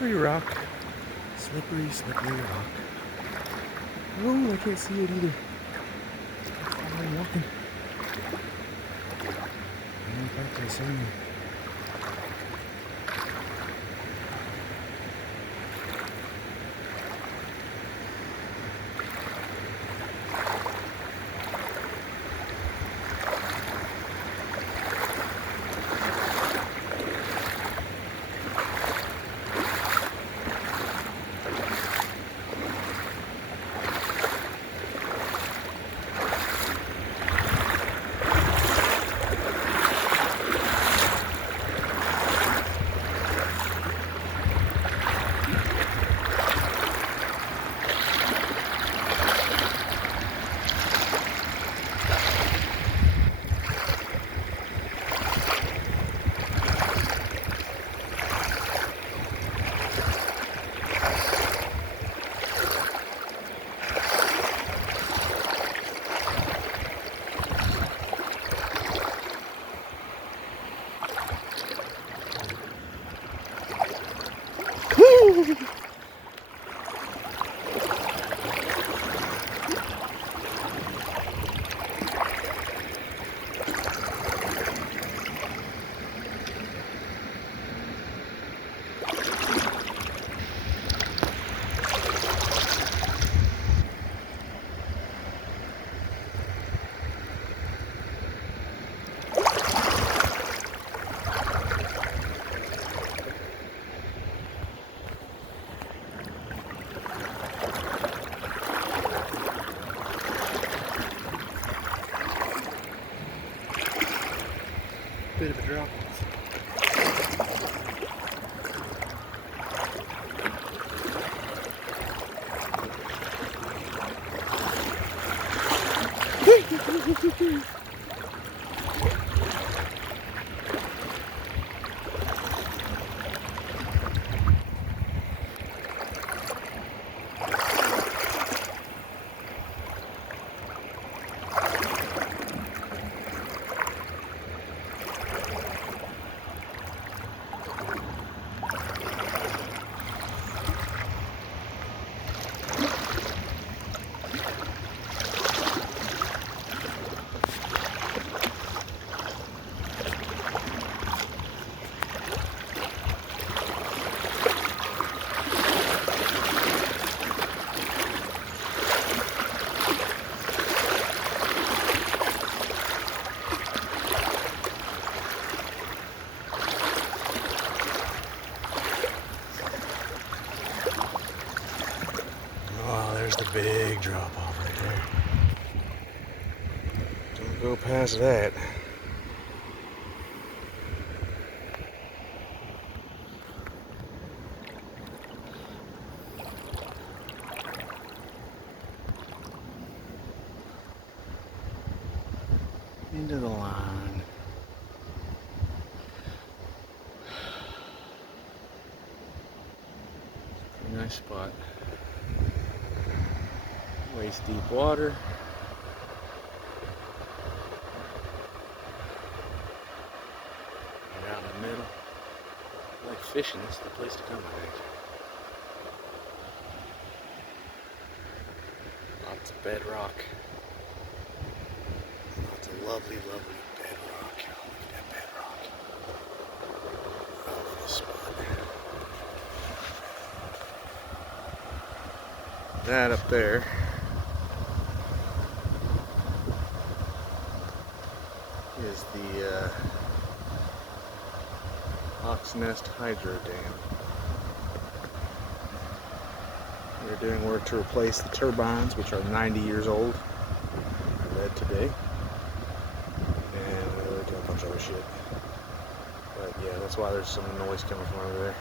slippery rock. Slippery, slippery rock. Oh, I can't see it either. I'm walking. I'm back to the sun. Bit of a drop off. There's the big drop off right there. Don't go past that. Into the line. Pretty nice spot. Waist deep water. And out in the middle. I like fishing, this is the place to come, I think. Lots of bedrock. Lots of lovely, lovely bedrock. Look at that bedrock. I love this spot. That up there is the Ox Nest Hydro Dam. They're doing work to replace the turbines, which are 90 years old. I read today. And they're doing a bunch of other shit. But yeah, that's why there's some noise coming from over there.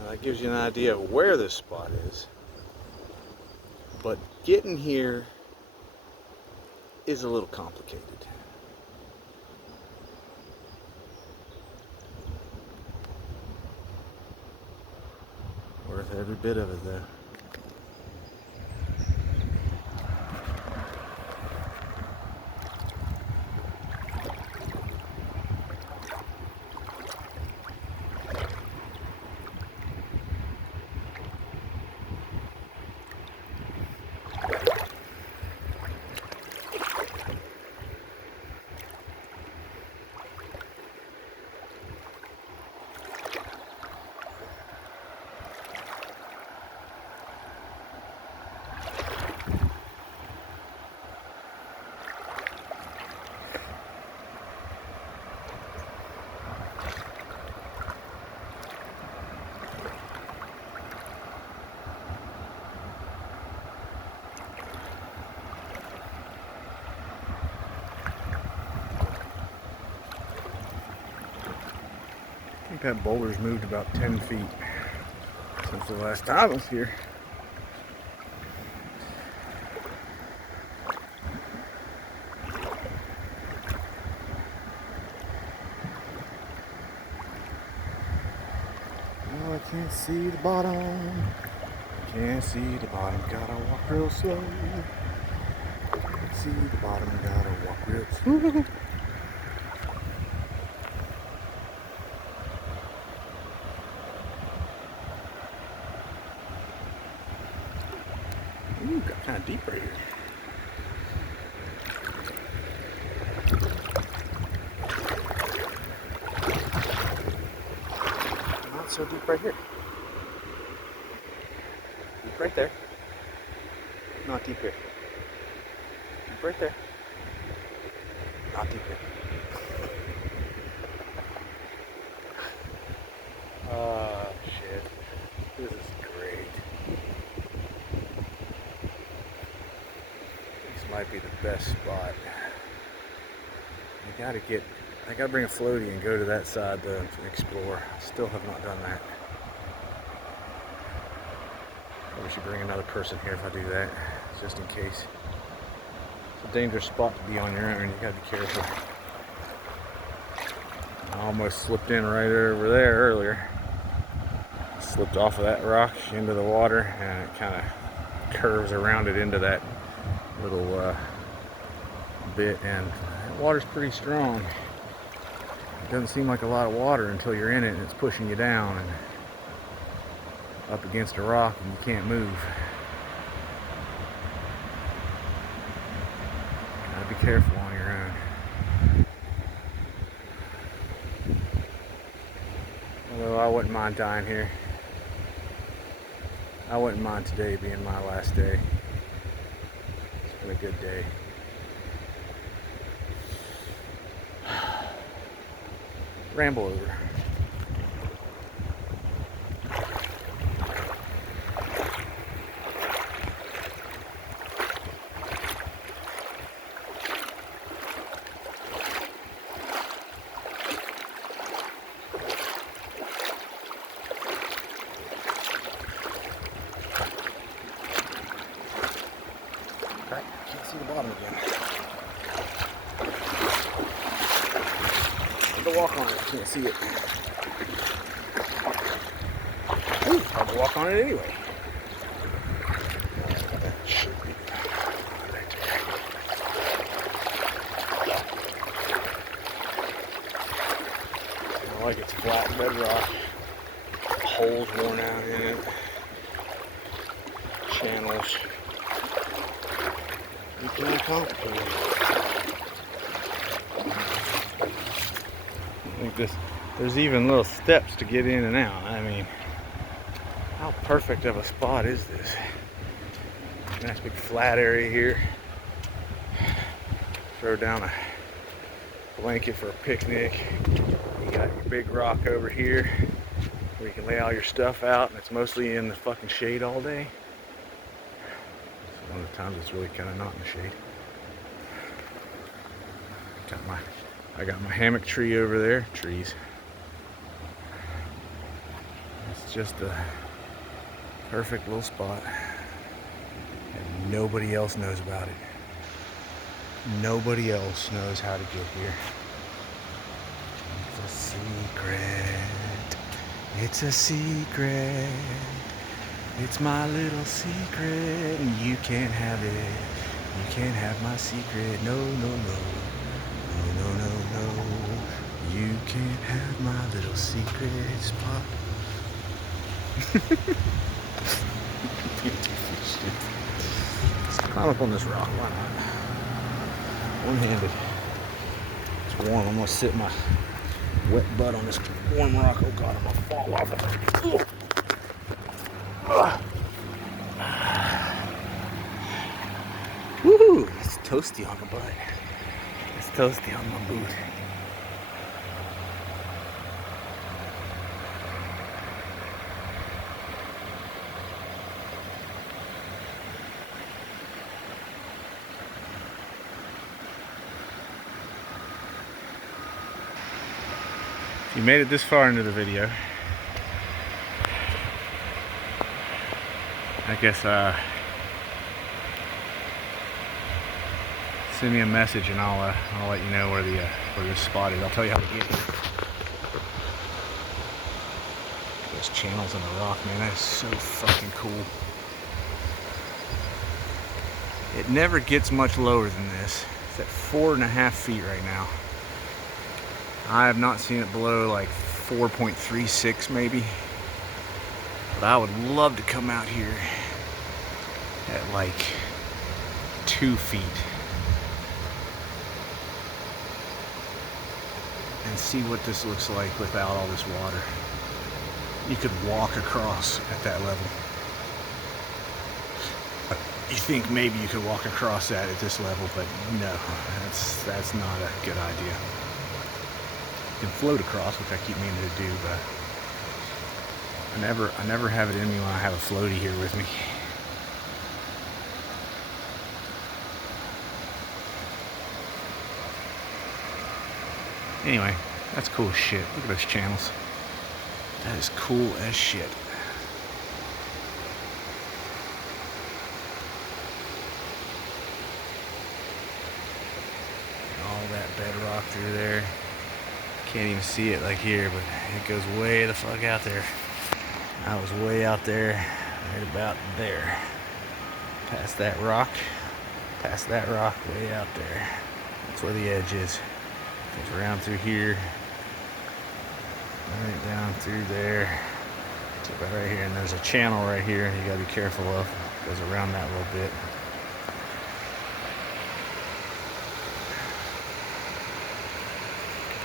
Now that gives you an idea of where this spot is. But getting here is a little complicated. Worth every bit of it though. that boulder's moved about 10 feet since the last time I was here. Oh, I can't see the bottom. Can't see the bottom, gotta walk real slow. Can't see the bottom, gotta walk real slow. Ooh, got kind of deep right here. Not so deep right here. Deep right there. Not deep here. Deep right there. Not deep here. Oh, shit. This is great. This might be the best spot. I gotta bring a floaty and go to that side to explore. Still have not done that. Probably should bring another person here if I do that, just in case. It's a dangerous spot to be on your own. You gotta be careful. I almost slipped in right over there earlier. Slipped off of that rock into the water, and it kind of curves around it into that little bit, and that water's pretty strong. It doesn't seem like a lot of water until you're in it and it's pushing you down and up against a rock and you can't move. Gotta be careful on your own. Although I wouldn't mind dying here. I wouldn't mind today being my last day. It's been a good day. Ramble over. Can't see the bottom again. To walk on it, can't see it. Ooh, hard to walk on it anyway. Should be right there. I like it's flat bedrock. Holes worn out in it. Channels. You can't complicate it. I think there's even little steps to get in and out. I mean, how perfect of a spot is this? Nice big flat area here. Throw down a blanket for a picnic. You got your big rock over here where you can lay all your stuff out, and it's mostly in the fucking shade all day. One of the times it's really kind of not in the shade. I got my hammock tree over there. Trees. It's just a perfect little spot, and nobody else knows about it. Nobody else knows how to get here. It's a secret. It's a secret. It's my little secret, and you can't have it. You can't have my secret. No, no, no. No, no, no, no. You can't have my little secret spot. Let's climb up on this rock. Why not? One-handed. It's warm. I'm gonna sit my wet butt on this warm rock. Oh God, I'm gonna fall off it. Woohoo! It's toasty on the butt. It's toasty on my boot. If you made it this far into the video, I guess send me a message and I'll let you know where this spot is. I'll tell you how to get here. Those channels in the rock, man, that is so fucking cool. It never gets much lower than this. It's at 4.5 feet right now. I have not seen it below like 4.36 maybe. But I would love to come out here at like 2 feet and see what this looks like without all this water. You could walk across at that level. You think maybe you could walk across that at this level, but no, that's not a good idea. You can float across, which I keep meaning to do, but I never have it in me when I have a floaty here with me. Anyway, that's cool as shit. Look at those channels. That is cool as shit. All that bedrock through there. Can't even see it like here, but it goes way the fuck out there. I was way out there, right about there. Past that rock, way out there. That's where the edge is. Goes around through here, right down through there, to about right here. And there's a channel right here you gotta be careful of. It goes around that little bit.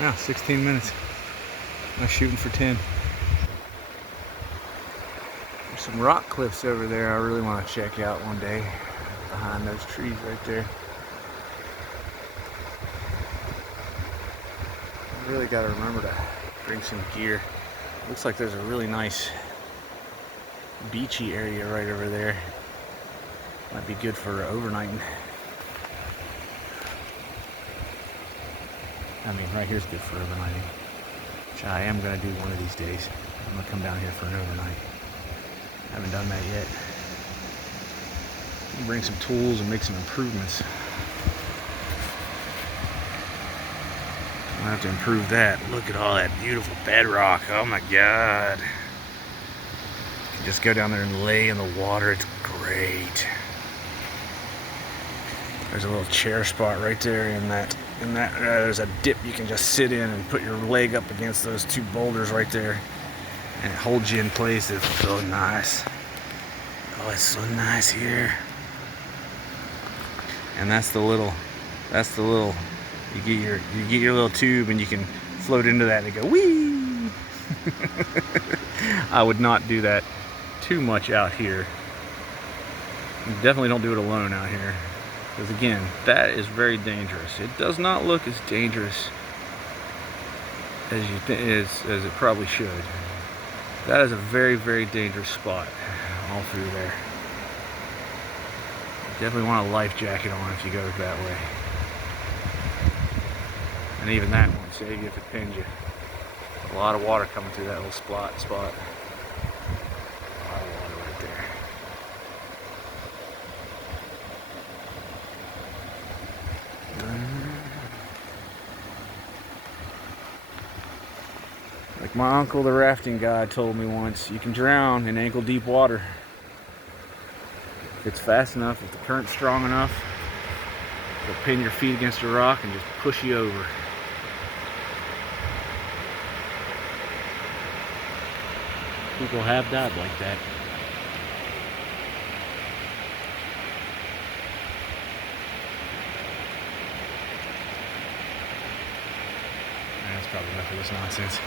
Wow, 16 minutes. I'm shooting for 10. There's some rock cliffs over there I really want to check out one day. Behind those trees right there. I really got to remember to bring some gear. Looks like there's a really nice beachy area right over there. Might be good for overnighting. I mean, right here's good for overnighting, which I am going to do one of these days. I'm going to come down here for an overnight. I haven't done that yet. Bring some tools and make some improvements. I'll have to improve that. Look at all that beautiful bedrock. Oh my God. You can just go down there and lay in the water. It's great. There's a little chair spot right there in that there's a dip you can just sit in and put your leg up against those two boulders right there, and it holds you in place. It's so nice. Oh, it's so nice here. And that's the little you get your little tube and you can float into that and go whee. I would not do that too much out here. You definitely don't do it alone out here. Because again, that is very dangerous. It does not look as dangerous as it probably should. That is a very, very dangerous spot all through there. You definitely want a life jacket on if you go that way. And even that won't save you if it pins you. A lot of water coming through that little spot. A lot of water right there. Like my uncle, the rafting guide, told me once, you can drown in ankle-deep water. If it's fast enough, if the current's strong enough, it'll pin your feet against a rock and just push you over. People have died like that. That's probably enough of this nonsense.